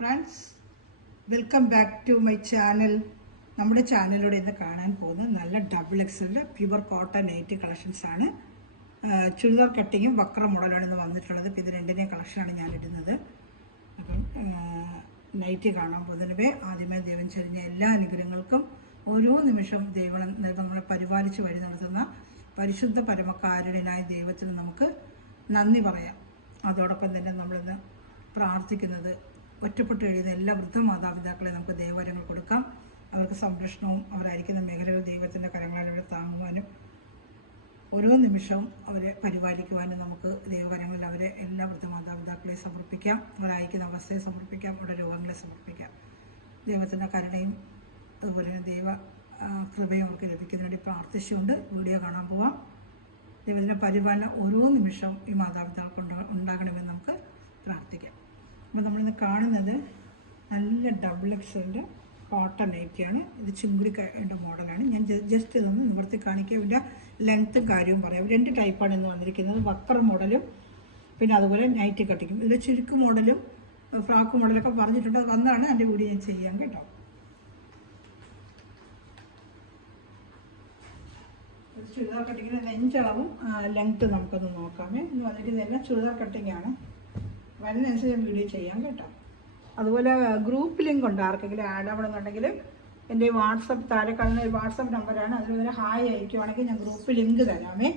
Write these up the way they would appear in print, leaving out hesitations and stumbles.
Friends, welcome back to my channel. നമ്മുടെ ചാനലിലൂടെ ഇന്ന് കാണാൻ പോകുന്നത് നല്ല ഡബിൾ എക്സലിൻ്റെ പ്യുവർ കോട്ടൺ നൈറ്റി കളക്ഷൻസാണ്. ചുരിദാർ കട്ടിങ്ങും വക്ര മോഡലാണ് ഇന്ന് വന്നിട്ടുള്ളത്. ഇപ്പോൾ ഇത് രണ്ടിനെയും കളക്ഷനാണ് ഞാൻ ഇടുന്നത്. അപ്പം നൈറ്റി കാണാൻ പോകുന്നതിന് ആദ്യമേ ദൈവം ചൊരിഞ്ഞ എല്ലാ അനുഗ്രഹങ്ങൾക്കും ഓരോ നിമിഷവും ദൈവം നമ്മളെ പരിപാലിച്ച് വഴി നടത്തുന്ന പരിശുദ്ധ പരമകാരുണ്യനായ ദൈവത്തിന് നമുക്ക് നന്ദി പറയാം. അതോടൊപ്പം തന്നെ നമ്മളിന്ന് പ്രാർത്ഥിക്കുന്നത് ഒറ്റപ്പെട്ട് കഴിയുന്ന എല്ലാ വൃദ്ധ മാതാപിതാക്കളെ നമുക്ക് ദൈവവരങ്ങൾ കൊടുക്കാം. അവർക്ക് സംരക്ഷണവും അവരായിരിക്കുന്ന മേഖലകൾ ദൈവത്തിൻ്റെ കരങ്ങളാൽ അവരെ താങ്ങുവാനും ഓരോ നിമിഷവും അവരെ പരിപാലിക്കുവാനും നമുക്ക് ദൈവകരങ്ങളിൽ അവരെ എല്ലാ വൃദ്ധ മാതാപിതാക്കളെ സമർപ്പിക്കാം. അവരായിരിക്കുന്ന അവസ്ഥയെ സമർപ്പിക്കാം, അവരുടെ രോഗങ്ങളെ സമർപ്പിക്കാം. ദൈവത്തിൻ്റെ കരുണയും അതുപോലെ തന്നെ ദൈവ കൃപയും അവർക്ക് ലഭിക്കുന്നതിന് വേണ്ടി പ്രാർത്ഥിച്ചുകൊണ്ട് വീഡിയോ കാണാൻ പോവാം. ദൈവത്തിൻ്റെ പരിപാലനം ഓരോ നിമിഷവും ഈ മാതാപിതാക്കൾക്ക് ഉണ്ടാകണമെന്ന് നമുക്ക് പ്രാർത്ഥിക്കാം. അപ്പോൾ നമ്മളിന്ന് കാണുന്നത് നല്ല ഡബിൾ എക്സലിൻ്റെ കോട്ടൺ നൈറ്റിയാണ്. ഇത് ചുങ്കുടിയുടെ മോഡലാണ്. ഞാൻ ജസ്റ്റ് ഇതൊന്ന് നിവർത്തി കാണിക്കുക. ഇതിൻ്റെ ലെങ്ത്തും കാര്യവും പറയാം. രണ്ട് ടൈപ്പാണ് ഇന്ന് വന്നിരിക്കുന്നത്, വക്ര മോഡലും പിന്നെ അതുപോലെ നൈറ്റി കട്ടിങ്ങും. ഇതിൽ ചുരുക്ക് മോഡലും ഫ്രാക്ക് മോഡലൊക്കെ പറഞ്ഞിട്ടുണ്ട്. അത് വന്നാണ് എൻ്റെ വീഡിയോ ഞാൻ ചെയ്യാം കേട്ടോ. ചുരിദാർ കട്ടിങ്ങിൻ്റെ നെഞ്ചളവും ലെങ്ത്ത് നമുക്കൊന്ന് നോക്കാമേ. ഇന്ന് വന്നിരിക്കുന്നത് എല്ലാം ചുരിദാർ കട്ടിങ്ങാണ്. വരുന്നതനുസരിച്ച് ഞാൻ വീഡിയോ ചെയ്യാം കേട്ടോ. അതുപോലെ ഗ്രൂപ്പ് ലിങ്ക് ഉണ്ട്. ആർക്കെങ്കിലും ആഡ് ആവണമെന്നുണ്ടെങ്കിൽ എൻ്റെ വാട്സപ്പ് താഴെ കാണുന്ന ഒരു വാട്സപ്പ് നമ്പറാണ്. അതിലൊരു ഹായ് അയക്കുവാണെങ്കിൽ ഞാൻ ഗ്രൂപ്പ് ലിങ്ക് തരാമേ.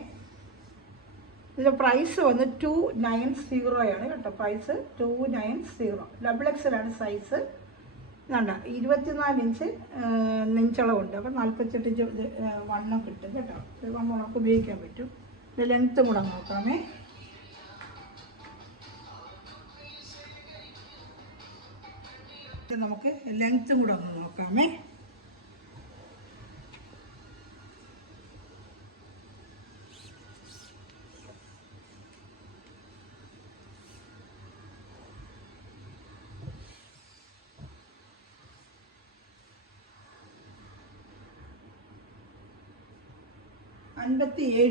ഇതിൻ്റെ പ്രൈസ് വന്ന് 290 ആണ് കേട്ടോ. പ്രൈസ് 290. ഡബിൾ എക്സലാണ് സൈസ്. വേണ്ട 24 ഇഞ്ച് നെഞ്ചളവുണ്ട്. അപ്പം 48 ഇഞ്ച് വണ്ണം കിട്ടും കേട്ടോ. വണ്ണം നമുക്ക് ഉപയോഗിക്കാൻ പറ്റും. ഇത് ലെങ്ത്തും കൂടെ നോക്കാമേ. നമുക്ക് ലെങ്ത്തും കൂടെ ഒന്ന് നോക്കാമേ.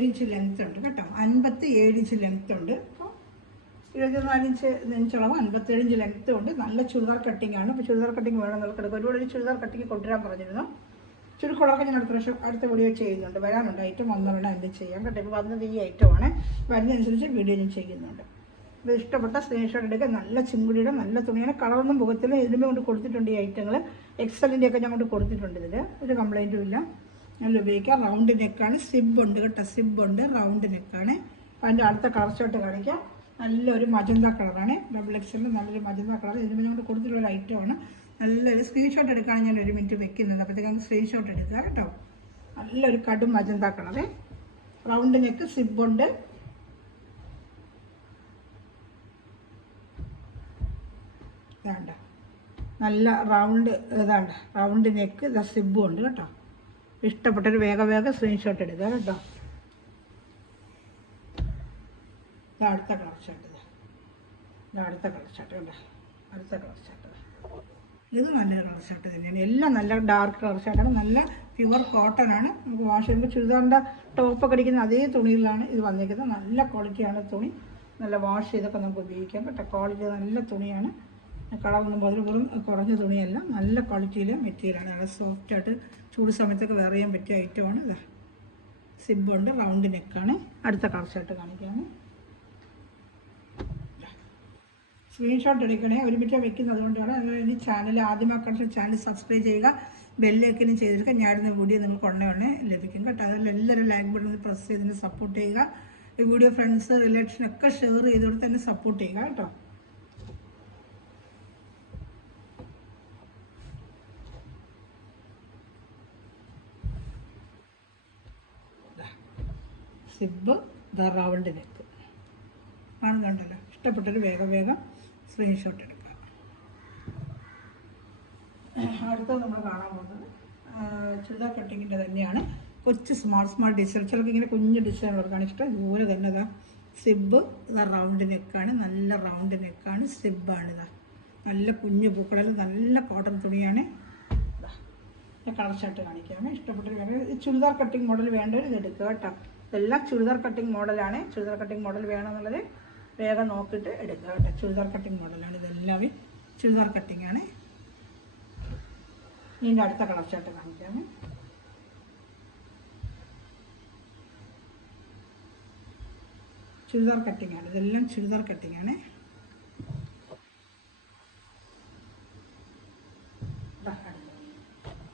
ഇഞ്ച് ലെങ്ത് ഉണ്ട് കേട്ടോ. 57 ഇഞ്ച് ലെങ്ത് ഉണ്ട്. അപ്പോൾ 24 ഇഞ്ച് നെഞ്ചളവ്, 57 ഇഞ്ച് ലെങ്ത് ഉണ്ട്. നല്ല ചുരിദാർ കട്ടിംഗ് ആണ്. അപ്പോൾ ചുരിദാർ കട്ടിങ് വേണം നമുക്ക് എടുക്കാം. ഒരുപാട് ചുരിദാർ കട്ടിങ് കൊണ്ടുവരാൻ പറഞ്ഞിരുന്നു. ചുരുക്കുകളൊക്കെ ഞാൻ അടുത്ത വീഡിയോ ചെയ്യുന്നുണ്ട്. വരാനുണ്ട് ഐറ്റം വന്നവണ്ണം അതിൻ്റെ ചെയ്യാം കേട്ടോ. ഇപ്പോൾ വന്നത് ഈ ഐറ്റമാണ്. വരുന്നതനുസരിച്ച് വീഡിയോ ഞാൻ ചെയ്യുന്നുണ്ട്. അപ്പോൾ ഇഷ്ടപ്പെട്ട സ്ക്രീൻഷോട്ട് എടുക്കുക. നല്ല ചിങ്കുടിയുടെ നല്ല തുണിയാണ്. കളറൊന്നും മുഖത്തിൽ ഇതിലുമേ കൊണ്ട് കൊടുത്തിട്ടുണ്ട്. ഈ ഐറ്റങ്ങൾ എക്സലിൻ്റെയൊക്കെ ഞാൻ കൊണ്ട് കൊടുത്തിട്ടുണ്ട്. ഇതിൽ ഒരു കംപ്ലൈൻറ്റും ഇല്ല. നല്ല ഉപയോഗിക്കാം. റൗണ്ട് നെക്കാണ്. സിബുണ്ട് കേട്ടോ. സിബുണ്ട്, റൗണ്ട് നെക്കാണ്. അപ്പോൾ അതിൻ്റെ അടുത്ത കളർ ഷർട്ട് കാണിക്കാം. നല്ലൊരു മജന്ത കളറാണ്. ഡബിൾ എക്സലിൻ്റെ നല്ലൊരു മജന്ത കളർ. ഇതിന് കൊണ്ട് കൊടുത്തിട്ടുള്ള ഐറ്റമാണ്. നല്ലൊരു സ്ക്രീൻഷോട്ട് എടുക്കുകയാണ് ഞാൻ 1 മിനിറ്റ് വെക്കുന്നത്. അപ്പോഴത്തേക്കും സ്ക്രീൻഷോട്ട് എടുക്കുക കേട്ടോ. നല്ലൊരു കടും മജന്ത കളറ്. റൗണ്ട് നെക്ക്, സിബുണ്ട്. ഇതാണ്ട നല്ല റൗണ്ട് നെക്ക്. ഇതാ സിബും ഉണ്ട് കേട്ടോ. ഇഷ്ടപ്പെട്ടൊരു വേഗം സ്ക്രീൻഷോട്ട് എടുക്കുക കേട്ടോ. അടുത്ത കളർ ഷർട്ട് അടുത്ത കളർ ഷർട്ട് കേട്ടോ. അടുത്ത കളർ ഷർട്ട് ഇത് നല്ലൊരു കളർ ഷർട്ട് തന്നെയാണ്. എല്ലാം നല്ല ഡാർക്ക് കളർ ഷർട്ടാണ്. നല്ല പ്യുവർ കോട്ടൺ ആണ്. നമുക്ക് വാഷ് ചെയ്യുമ്പോൾ ചുരിദാറിൻ്റെ ടോപ്പൊക്കെ അടിക്കുന്ന അതേ തുണിയിലാണ് ഇത് വന്നിരിക്കുന്നത്. നല്ല ക്വാളിറ്റിയാണ് തുണി. നല്ല വാഷ് ചെയ്തൊക്കെ നമുക്ക് ഉപയോഗിക്കാം കേട്ടോ. ക്വാളിറ്റി നല്ല തുണിയാണ്. കളറൊന്നും പോലും കുറഞ്ഞ തുണിയല്ല. നല്ല ക്വാളിറ്റിയിലെ മെറ്റീരിയലാണ്. നല്ല സോഫ്റ്റായിട്ട് ചൂട് സമയത്തൊക്കെ വെയർ ചെയ്യാൻ പറ്റിയ ഐറ്റമാണ്. ഇതാ സിബുണ്ട്, റൗണ്ട് നെക്കാണ്. അടുത്ത കളർ ഷർട്ട് കാണിക്കാണ്. സ്ക്രീൻഷോട്ട് എടുക്കണേ. 1 മിനിറ്റ് വെക്കുന്നത് കൊണ്ടാണ്. അതുപോലെ ചാനൽ ആദ്യമാക്കാൻ ചാനൽ സബ്സ്ക്രൈബ് ചെയ്യുക. ബെല്ലൈക്കനും ചെയ്തെടുക്കുക. ഞാനിടുന്ന വീഡിയോ നിങ്ങൾക്ക് ഉടനെ ലഭിക്കും കേട്ടോ. അതിൽ എല്ലാവരും ലൈക്ക് ബട്ടൺ പ്രസ് ചെയ്തിട്ട് സപ്പോർട്ട് ചെയ്യുക. ഈ വീഡിയോ ഫ്രണ്ട്സ് റിലേഷനൊക്കെ ഷെയർ ചെയ്തുകൊണ്ട് തന്നെ സപ്പോർട്ട് ചെയ്യുക കേട്ടോ. സിബ്, റൗണ്ട് നെക്ക് കാണുന്നുണ്ടല്ലോ. ഇഷ്ടപ്പെട്ടൊരു വേഗം സ്ക്രീൻഷോട്ട് എടുക്കുക. അടുത്തത് നമ്മൾ കാണാൻ പോകുന്നത് ചുരിദാർ കട്ടിങ്ങിൻ്റെ തന്നെയാണ്. കൊച്ചു സ്മാർട്ട് ഡിസൈൻ. ചിലർക്ക് ഇങ്ങനെ കുഞ്ഞു ഡിസൈനുള്ളവർക്കാണ് ഇഷ്ടം. ഇതുപോലെ തന്നെ ഇതാ സിബ്, ഇതാ റൗണ്ട് നെക്കാണ്. നല്ല റൗണ്ട് നെക്കാണ്. സിബാണിതാ. നല്ല കുഞ്ഞു പൂക്കളിൽ നല്ല കോട്ടൺ തുണിയാണ്. കളർ ഷർട്ട് കാണിക്കാമേ. ഇഷ്ടപ്പെട്ടൊരു ചുരിദാർ കട്ടിങ് മോഡൽ വേണ്ടവർ ഇത് എടുക്കുക കേട്ടോ. ഇതെല്ലാം ചുരിദാർ കട്ടിങ് മോഡലാണ്. ചുരിദാർ കട്ടിങ് മോഡൽ വേണമെന്നുള്ളത് വേഗം നോക്കിയിട്ട് എടുക്കുക കേട്ടോ. ചുരിദാർ കട്ടിങ് മോഡലാണ്. ഇതെല്ലാവരും ചുരിദാർ കട്ടിങ് ആണ്. ഇതിൻ്റെ അടുത്ത കളർ ചാർട്ട് കാണിക്കാമേ. ചുരിദാർ കട്ടിങ് ആണ്, ഇതെല്ലാം ചുരിദാർ കട്ടിങ് ആണ്.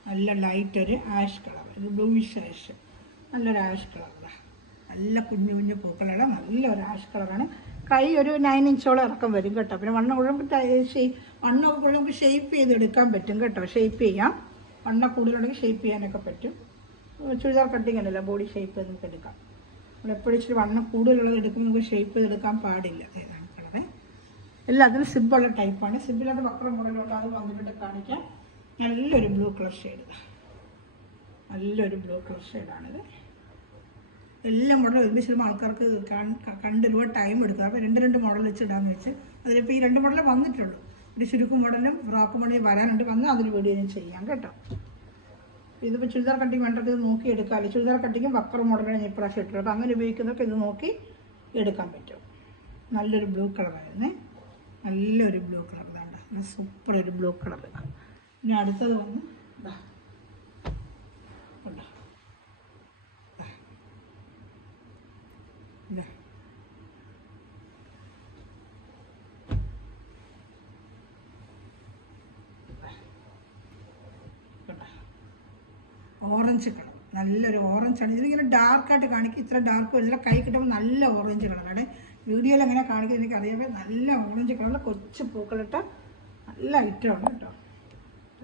നല്ല ലൈറ്റ് ഒരു ആഷ് കളർ, ഒരു ബ്ലൂയിഷ് ആഷ്, നല്ലൊരു ആഷ് കളർ, നല്ല കുഞ്ഞു കുഞ്ഞു പൂക്കളുടെ നല്ലൊരു ആഷ് കളറാണ്. കൈ ഒരു 9 ഇഞ്ചോളം ഇറക്കം വരും കേട്ടോ. പിന്നെ വണ്ണം വണ്ണമൊക്കെ നമുക്ക് ഷേപ്പ് ചെയ്തെടുക്കാൻ പറ്റും കേട്ടോ. ഷേപ്പ് ചെയ്യാം, വണ്ണം കൂടുതലുണ്ടെങ്കിൽ ഷേപ്പ് ചെയ്യാനൊക്കെ പറ്റും. ചുരിദാർ കട്ടിങ് അല്ലല്ലോ, ബോഡി ഷേപ്പ് നമുക്ക് എടുക്കാം. നമ്മളെപ്പോഴും ഇച്ചിരി വണ്ണം കൂടുതലുള്ളത് എടുക്കുമ്പോൾ നമുക്ക് ഷേപ്പ് ചെയ്തെടുക്കാൻ പാടില്ല. ഏതാണ് കളറ്? എല്ലാം അതിന് സിബുള്ള ടൈപ്പാണ്. സിബില്ലാത്ത വക്രം മോഡലുണ്ട്, അത് വന്നിട്ട് കാണിക്കാം. നല്ലൊരു ബ്ലൂ കളർ ഷെയ്ഡ്, നല്ലൊരു ബ്ലൂ കളർ ഷെയ്ഡാണിത്. എല്ലാ മോഡലും ഒരുമിച്ച് ആൾക്കാർക്ക് കണ്ട് ഒരുപാട് ടൈം എടുക്കുക. അപ്പോൾ 2 മോഡൽ വെച്ചിടാന്ന് വെച്ച് അതിലിപ്പോൾ ഈ 2 മോഡലേ വന്നിട്ടുള്ളൂ. ഒരു ചുരുക്ക് മോഡലും ഫ്രോക്ക് മോഡലും വരാനുണ്ട്, വന്നാൽ അതിൽ വീഡിയോ ഞാൻ ചെയ്യാം കേട്ടോ. ഇതിപ്പോൾ ചുരിദാർ കട്ടിങ് വേണ്ടത് ഇത് നോക്കി എടുക്കാമല്ലോ. ചുരിദാർ കട്ടിങ്ങും വക്ര മോഡലാണ് ഞാൻ ഇപ്രാവശ്യം ഇട്ടുള്ളത്. അപ്പോൾ അങ്ങനെ ഉപയോഗിക്കുന്നവർക്ക് ഇത് നോക്കി എടുക്കാൻ പറ്റും. നല്ലൊരു ബ്ലൂ കളറായിരുന്നേ, നല്ലൊരു ബ്ലൂ കളർ, ഇതാണ്ട സൂപ്പർ ഒരു ബ്ലൂ കളർ. ഇനി അടുത്തത് വന്ന് ഇതാ കണ്ടോ, ഇതാ ഓറഞ്ച് കളർ, നല്ലൊരു ഓറഞ്ചാണ്. ഇതിലിങ്ങനെ ഡാർക്കായിട്ട് കാണിക്കും, ഇത്ര ഡാർക്ക് വരുന്നില്ല. കൈ കിട്ടുമ്പോൾ നല്ല ഓറഞ്ച് കളറാണ്. വീഡിയോയിൽ എങ്ങനെ കാണിക്കുന്നത് എനിക്കറിയാമേ. നല്ല ഓറഞ്ച് കളറിൽ കൊച്ചു പൂക്കളിട്ട നല്ല ഐറ്റമാണ് കേട്ടോ.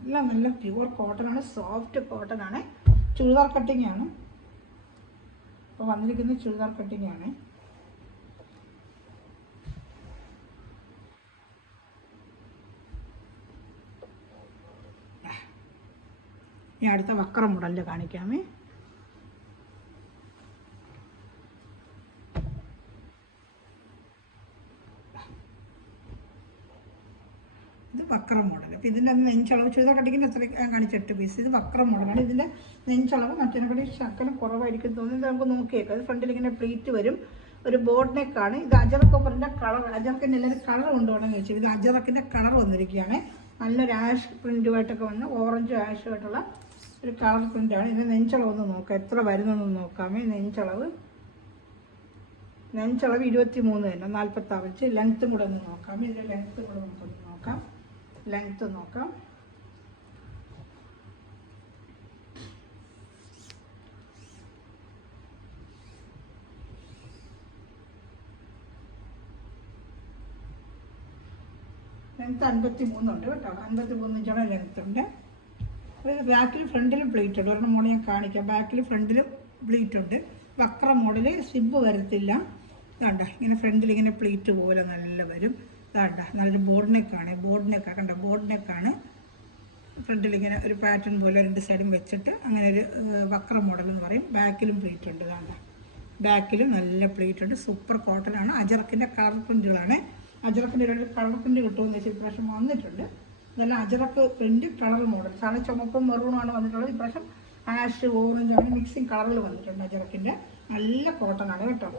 എല്ലാം നല്ല പ്യുവർ കോട്ടനാണ്, സോഫ്റ്റ് കോട്ടനാണ്. ചുരിദാർ കട്ടിങ് ആണ് ഇപ്പോൾ വന്നിരിക്കുന്നത്, ചുരിദാർ കട്ടിങ് ആണ്. ഇനി അടുത്ത വക്ര മോഡലിൽ കാണിക്കാമേ. ഇത് വക്ര മോഡൽ. അപ്പോൾ ഇതിൻ്റെ നെഞ്ചളവ് ചുരിദാർ കട്ടിങ്ങിൻ്റെ അത്ര കാണിച്ച 8 പീസ്. ഇത് വക്ര മോഡലാണ്. ഇതിൻ്റെ നെഞ്ചളവ് മറ്റേനെക്കൂടി ശക്കലം കുറവായിരിക്കും തോന്നുന്നത്. നമുക്ക് നോക്കിയേക്കാം. അത് ഫ്രണ്ടിൽ ഇങ്ങനെ പ്ലീറ്റ് വരും, ഒരു ബോർഡ് നെക്കാണ്. ഇത് അജറക്കൊപ്പറിൻ്റെ കളർ, അജറക്കിൻ്റെ എല്ലാവരും കളർ കൊണ്ടുപോകണമെന്ന് വെച്ചാൽ ഇത് അജറക്കിൻ്റെ കളർ വന്നിരിക്കുകയാണ്. നല്ലൊരു ആഷ് പ്രിൻറ്റുമായിട്ടൊക്കെ വന്ന് ഓറഞ്ച് ആഷുമായിട്ടുള്ള ഒരു കളർ പ്രിൻ്റാണ്. ഇതിൻ്റെ നെഞ്ചളവ് ഒന്ന് നോക്കാം, എത്ര വരുന്നതെന്ന് നോക്കാമേ. നെഞ്ചളവ് 23 തന്നെ, 46 ഇഞ്ച്. ലെങ്ത്തും കൂടെ ഒന്ന് നോക്കാം. ഇതിൻ്റെ ലെങ്ത്തും കൂടെ നമുക്കൊന്ന് നോക്കാം. ലെങ്ത്ത് നോക്കാം. ലെങ്ത്ത് 53 ഉണ്ട് കേട്ടോ. 53 ഇഞ്ചോളം ലെങ്ത്ത് ഉണ്ട്. ബാക്കിൽ ഫ്രണ്ടിലും പ്ലീറ്റ് ഉണ്ട്. ഒരെണ്ണം മോഡൽ ഞാൻ കാണിക്കാം. ബാക്കിൽ ഫ്രണ്ടിലും പ്ലീറ്റ് ഉണ്ട്. വക്ര മോഡൽ സിബ് വരത്തില്ല. ഇതാണ്ട ഇങ്ങനെ ഫ്രണ്ടിൽ ഇങ്ങനെ പ്ലീറ്റ് പോലെ നല്ല വരും. ഇതാണ്ട നല്ലൊരു ബോർഡ് നെക്കാണ്. കണ്ട ബോർഡ് നെക്കാണ്. ഫ്രണ്ടിൽ ഇങ്ങനെ ഒരു പാറ്റേൺ പോലെ 2 സൈഡും വെച്ചിട്ട് അങ്ങനെ ഒരു വക്ര മോഡൽ എന്ന് പറയും. ബാക്കിലും പ്ലീറ്റ് ഉണ്ട്. ഇതാണ്ട ബാക്കിലും നല്ല പ്ലീറ്റ് ഉണ്ട്. സൂപ്പർ കോട്ടനാണ്. അജറക്കിൻ്റെ കളർ പ്രിൻറ്റുകളാണ്. അജറക്കിൻ്റെ ഒരു കളർ പ്രിൻറ്റ് കിട്ടുമെന്ന് വെച്ചാൽ ഇപ്രാവശ്യം വന്നിട്ടുണ്ട്. ഇതെല്ലാം അജറക്ക് പ്രിൻറ്റ് കളർ മോഡൽ. സാധാരണ ചുമപ്പും മെറൂണാണ് വന്നിട്ടുള്ളത്. ഇപ്രാവശ്യം ആഷ് ഓറഞ്ച് അങ്ങനെ മിക്സിങ് കളറിൽ വന്നിട്ടുണ്ട്. അജറക്കിൻ്റെ നല്ല കോട്ടനാണ് കേട്ടോ.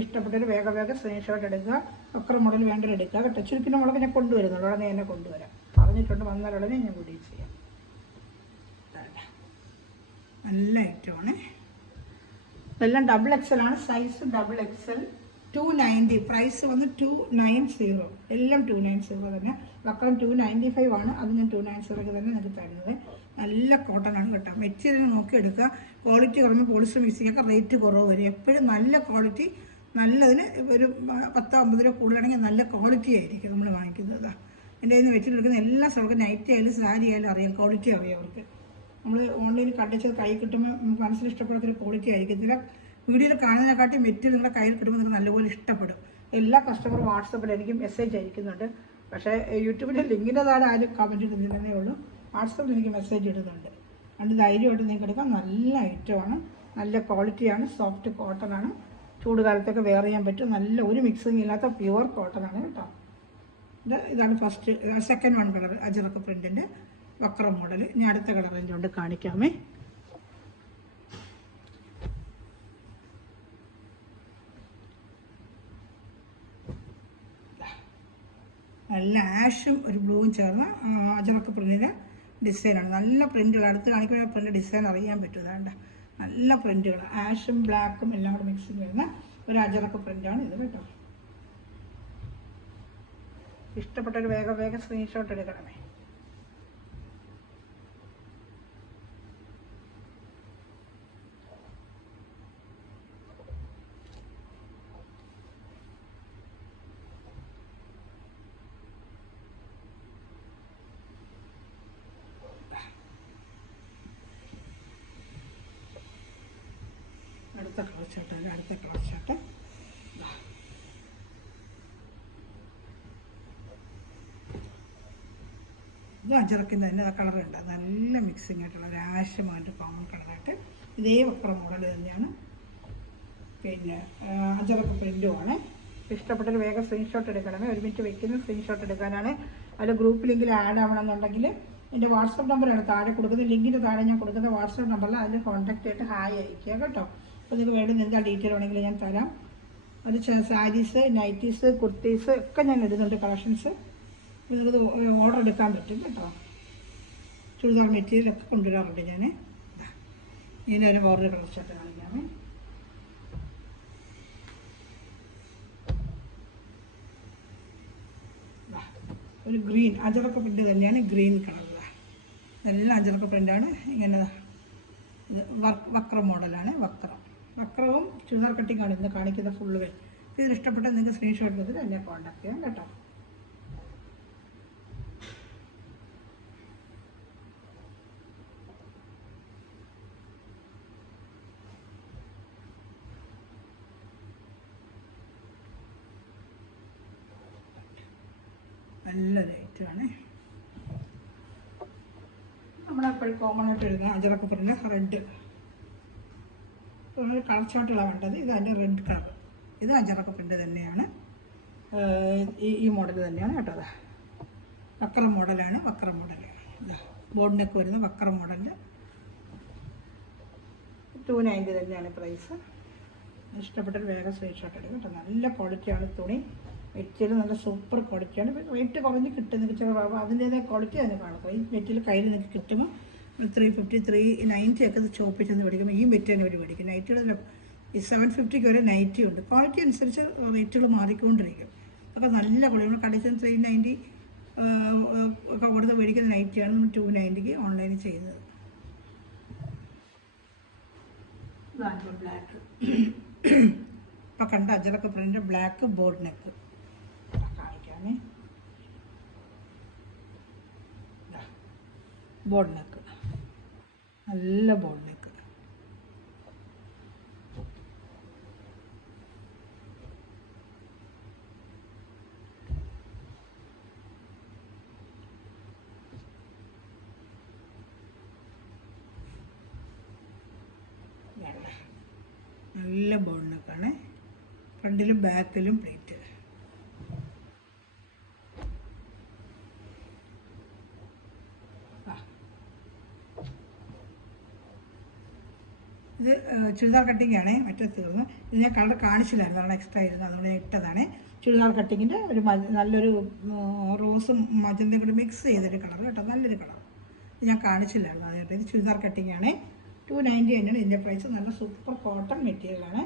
ഇഷ്ടപ്പെട്ടൊരു വേഗം സ്ക്രീൻഷോട്ട് എടുക്കുക. വക്ര മോഡൽ വേണ്ടത് എടുക്കുക കേട്ടോ. ചുരുക്കിൻ്റെ മോഡൽ ഞാൻ കൊണ്ടുവരുന്നുള്ളൂ, ഉടനെ തന്നെ കൊണ്ടുവരാം. പറഞ്ഞിട്ടുണ്ട്, വന്നാലുടനെ ഞാൻ വീഡിയോ ചെയ്യാം. നല്ല ഐറ്റമാണ്. ഇതെല്ലാം XXL ആണ്. Size XXL. 290. പ്രൈസ് വന്ന് 290. എല്ലാം 290 തന്നെ. വക്രം 295 ആണ്. അത് ഞാൻ 290 തന്നെ നിങ്ങൾക്ക് തരുന്നത്. നല്ല കോട്ടൺ ആണ് കേട്ടോ. മെറ്റീരിയൽ നോക്കി എടുക്കുക. ക്വാളിറ്റി കുറഞ്ഞ പോളിസ്റ്റർ മിക്സിങ്ങൊക്കെ റേറ്റ് കുറവ് വരും. എപ്പോഴും നല്ല ക്വാളിറ്റി, നല്ലതിന് ഒരു 10-50 രൂപ കൂടുതലാണെങ്കിൽ നല്ല ക്വാളിറ്റി ആയിരിക്കും നമ്മൾ വാങ്ങിക്കുന്നത്. എൻ്റെ കയ്യിൽ നിന്ന് വെച്ചിട്ടെടുക്കുന്ന എല്ലാ സ്ഥലത്തും നൈറ്റി ആയാലും സാരി ആയാലും അറിയാം, ക്വാളിറ്റി അറിയാം അവർക്ക്. നമ്മൾ ഓൺലൈനിൽ കണ്ടിച്ചത് കൈ കിട്ടുമ്പോൾ മനസ്സിൽ ഇഷ്ടപ്പെടാത്തൊരു ക്വാളിറ്റി ആയിരിക്കത്തില്ല. വീഡിയോയിൽ കാണുന്നതിനെക്കാട്ടി മെറ്റീരിയൽ നിങ്ങളുടെ കയ്യിൽ കിട്ടുമ്പോൾ നിങ്ങൾക്ക് നല്ലപോലെ ഇഷ്ടപ്പെടും. എല്ലാ കസ്റ്റമറും വാട്സപ്പിൽ എനിക്ക് മെസ്സേജ് അയക്കുന്നുണ്ട്. പക്ഷേ യൂട്യൂബിൻ്റെ ലിങ്കിൻ്റെ താഴെ ആരും കമൻറ്റ് ഇടുന്നില്ലെന്നേ ഉള്ളൂ. വാട്സപ്പിൽ എനിക്ക് മെസ്സേജ് ഇടുന്നുണ്ട്. അതുകൊണ്ട് ധൈര്യമായിട്ട് നിങ്ങൾക്ക് എടുക്കാം. നല്ല ഐറ്റമാണ്, നല്ല ക്വാളിറ്റിയാണ്, സോഫ്റ്റ് കോട്ടൺ ആണ്. ചൂട് കാലത്തൊക്കെ വെയർ ചെയ്യാൻ പറ്റും. നല്ല ഒരു മിക്സിങ് ഇല്ലാത്ത പ്യുവർ കോട്ടൺ ആണ് കേട്ടോ. ഇതാണ് ഫസ്റ്റ്. സെക്കൻഡ് വൺ കളർ അജറക്ക് പ്രിൻറ്റിൻ്റെ വക്ര മോഡൽ. ഇനി അടുത്ത കളർ എൻ്റെ കൊണ്ട് കാണിക്കാമേ. നല്ല ആഷും ഒരു ബ്ലൂവും ചേർന്ന അജറക്ക് പ്രിൻറ്റിൻ്റെ ഡിസൈനാണ്. നല്ല പ്രിൻറ്റുകൾ അടുത്ത് കാണിക്കുന്ന പ്രിൻ്റ് ഡിസൈൻ അറിയാൻ പറ്റും. അതാണ്ട് നല്ല പ്രിൻറ്റുകൾ ആഷും ബ്ലാക്കും എല്ലാം കൂടെ മിക്സിങ് വരുന്ന ഒരു അജറക്ക് പ്രിൻ്റാണ് ഇത് കേട്ടോ. ഇഷ്ടപ്പെട്ടൊരു വേഗം സ്ക്രീൻഷോട്ട് എടുക്കണമേ. അടുത്ത കളർ ഷർട്ട് ഇത് അജറക്കിൻ്റെ തന്നെ കളറുണ്ട്. നല്ല മിക്സിങ് ആയിട്ടുള്ള ഒരു ആഷുമായിട്ട് കോമൺ കളറായിട്ട് ഇതേ വക്ര മോഡൽ തന്നെയാണ്. പിന്നെ അജറക്ക് പ്രിൻറ്റുമാണ്. ഇഷ്ടപ്പെട്ടൊരു വേഗം സ്ക്രീൻഷോട്ട് എടുക്കണമേ. ഒരു മിനിറ്റ് വെക്കുന്ന സ്ക്രീൻഷോട്ട് എടുക്കാനാണ്. അതിൽ ഗ്രൂപ്പ് ലിങ്കിൽ ആഡ് ആവണമെന്നുണ്ടെങ്കിൽ എൻ്റെ വാട്സപ്പ് നമ്പറാണ് താഴെ കൊടുക്കുന്നത്. ലിങ്കിൻ്റെ താഴെ ഞാൻ കൊടുക്കുന്ന വാട്സപ്പ് നമ്പറിൽ അതിൽ കോൺടാക്റ്റ് ചെയ്തിട്ട് ഹായ് അയക്കുക കേട്ടോ. അപ്പോൾ നിങ്ങൾക്ക് വേണ്ടി എന്താ ഡീറ്റെയിൽ വേണമെങ്കിൽ ഞാൻ തരാം. അത് സാരീസ്, നൈറ്റീസ്, കുർത്തീസ് ഒക്കെ ഞാൻ ഇടുന്നുണ്ട് കളക്ഷൻസ്. നിങ്ങൾക്ക് ഓർഡർ എടുക്കാൻ പറ്റും കേട്ടോ. ചുരിദാർ മെറ്റീരിയലൊക്കെ കൊണ്ടുവരാറുണ്ട് ഞാൻ. ഇങ്ങനെ ഒരു വേറൊരു കളർ ഷർട്ട് കാണിക്കാമേ. ഒരു ഗ്രീൻ അജറക്ക പ്രിൻ്റ് തന്നെയാണ്. ഗ്രീൻ കളർ എല്ലാം അജറക്ക പ്രിൻ്റാണ്. ഇങ്ങനെ ഇത് വക്ര മോഡലാണ്. വക്രവും ചുരിദാർ കട്ടിങ്ങാണ് ഇന്ന് കാണിക്കുന്ന ഫുള്ള്. ഇതിൽ ഇഷ്ടപ്പെട്ട നിങ്ങൾക്ക് സ്ക്രീൻഷോട്ട് എടുത്തിട്ട് എന്നെ കോൺടാക്ട് ചെയ്യാം കേട്ടോ. നല്ല റേറ്റുമാണ്. നമ്മളെപ്പോഴും കോമൺ ആയിട്ട് എഴുതുന്ന അജറക്ക് പ്രിൻ്റ് റെഡ് കളർ ചാർട്ടുകളാണ് വേണ്ടത്. ഇത് അതിൻ്റെ റെഡ് കളർ. ഇത് അജറക്ക് പ്രിൻ്റ് തന്നെയാണ്. ഈ മോഡൽ തന്നെയാണ് കേട്ടോ. വക്ര മോഡലാണ്. ബോർഡ് നെക്ക് വരുന്ന വക്ര മോഡലിൽ 290 തന്നെയാണ് പ്രൈസ്. ഇഷ്ടപ്പെട്ടൊരു വേഗം സ്ക്രീൻഷോട്ട് എടുക്കും കേട്ടോ. നല്ല ക്വാളിറ്റിയാണ് തുണി. മെറ്റീരിയൽ നല്ല സൂപ്പർ ക്വാളിറ്റിയാണ്. റേറ്റ് കുറഞ്ഞ് കിട്ടുന്ന ചില അതിൻ്റേതായ ക്വാളിറ്റി അതിന് കാണും. ഈ മെറ്റീരിയൽ കയ്യിൽ നിങ്ങൾക്ക് കിട്ടുമ്പോൾ 350, 390 ഒക്കെ ഷോപ്പിൽ ചെന്ന് മേടിക്കുമ്പോൾ ഈ മെറ്റീരിയൽ അവർ മേടിക്കും. നൈറ്റികൾ ഈ 750 വരെ നൈറ്റി ഉണ്ട്. ക്വാളിറ്റി അനുസരിച്ച് റേറ്റുകൾ മാറിക്കൊണ്ടിരിക്കും. അപ്പോൾ നല്ല ക്വാളിറ്റി കടയിൽ 390 ഒക്കെ കൊടുത്ത് മേടിക്കുന്ന നൈറ്റിയാണ് നമ്മൾ 290 ഓൺലൈനിൽ ചെയ്യുന്നത്. ബ്ലാക്ക് ഇപ്പോൾ കണ്ട ajrakh print black boat neck കാണിക്കാമേ. ബോർഡ് നെക്ക് നല്ല ബോർഡ് നെക്ക്. നല്ല ബോർഡ് നെക്കാണ്. ഫ്രണ്ടിലും ബാക്കിലും പ്ലേറ്റ്. ഇത് ചുരിദാർ കട്ടിങ് ആണ്. മറ്റേ തീർന്ന് ഇത് ഞാൻ കളർ കാണിച്ചില്ലായിരുന്നു, കാരണം എക്സ്ട്രാ ആയിരുന്നു, അതുകൊണ്ട് ഞാൻ ഇട്ടതാണ്. ചുരിദാർ കട്ടിങ്ങിൻ്റെ ഒരു നല്ലൊരു റോസും മജന്തയും കൂടി മിക്സ് ചെയ്തൊരു കളർ കേട്ടോ. നല്ലൊരു കളർ. ഇത് ഞാൻ കാണിച്ചില്ലായിരുന്നു, അതുകൊണ്ട് ഇത് ചുരിദാർ കട്ടിങ് ആണ്. 290 തന്നെയാണ് ഇതിൻ്റെ പ്രൈസ്. നല്ല സൂപ്പർ കോട്ടൺ മെറ്റീരിയലാണ്.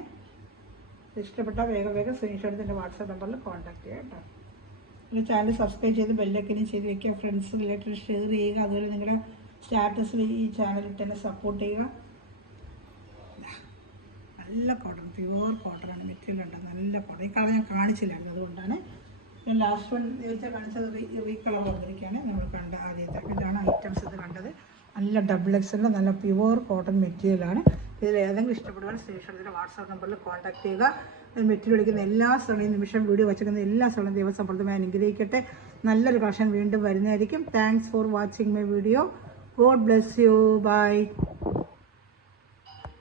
ഇഷ്ടപ്പെട്ട വേഗം സ്ക്രീൻഷോട്ട് എൻ്റെ വാട്സാപ്പ് നമ്പറിൽ കോൺടാക്ട് ചെയ്യുക കേട്ടോ. പിന്നെ ചാനൽ സബ്സ്ക്രൈബ് ചെയ്ത് ബെല്ലൈക്കനും ചെയ്ത് വയ്ക്കുക. ഫ്രണ്ട്സ് റിലേറ്റഡ് ഷെയർ ചെയ്യുക. അതുപോലെ നിങ്ങളുടെ സ്റ്റാറ്റസിൽ ഈ ചാനലിൽ തന്നെ സപ്പോർട്ട് ചെയ്യുക. നല്ല കോട്ടൺ, പ്യുവർ കോട്ടണാണ്. മെറ്റീരിയൽ ഉണ്ട്, നല്ല കോട്ടൺ. ഈ കളർ ഞാൻ കാണിച്ചില്ലായിരുന്നു, അതുകൊണ്ടാണ് ഞാൻ ലാസ്റ്റ് വൺ ചോദിച്ചാൽ കാണിച്ചത്. കളർ വന്നിരിക്കുകയാണ് നമ്മൾ കണ്ട ആദ്യത്തെ. ഇതാണ് ഐറ്റംസ് ഇത് കണ്ടത്. നല്ല XXL നല്ല പ്യുവർ കോട്ടൺ മെറ്റീരിയലാണ്. ഇതിൽ ഏതെങ്കിലും ഇഷ്ടപ്പെടുവാൻ സ്ക്രീൻഷോട്ടിൻ്റെ വാട്സാപ്പ് നമ്പറിൽ കോൺടാക്ട് ചെയ്യുക. മെറ്റീരിയൽ എടുക്കുന്ന എല്ലാ സ്ഥലവും നിമിഷം വീഡിയോ വച്ചിരിക്കുന്ന എല്ലാ സ്ഥലവും ദൈവസമൃദ്ധമായി അനുഗ്രഹിക്കട്ടെ. നല്ലൊരു കളക്ഷൻ വീണ്ടും വരുന്നതായിരിക്കും. Thanks for watching my video. God bless you. By.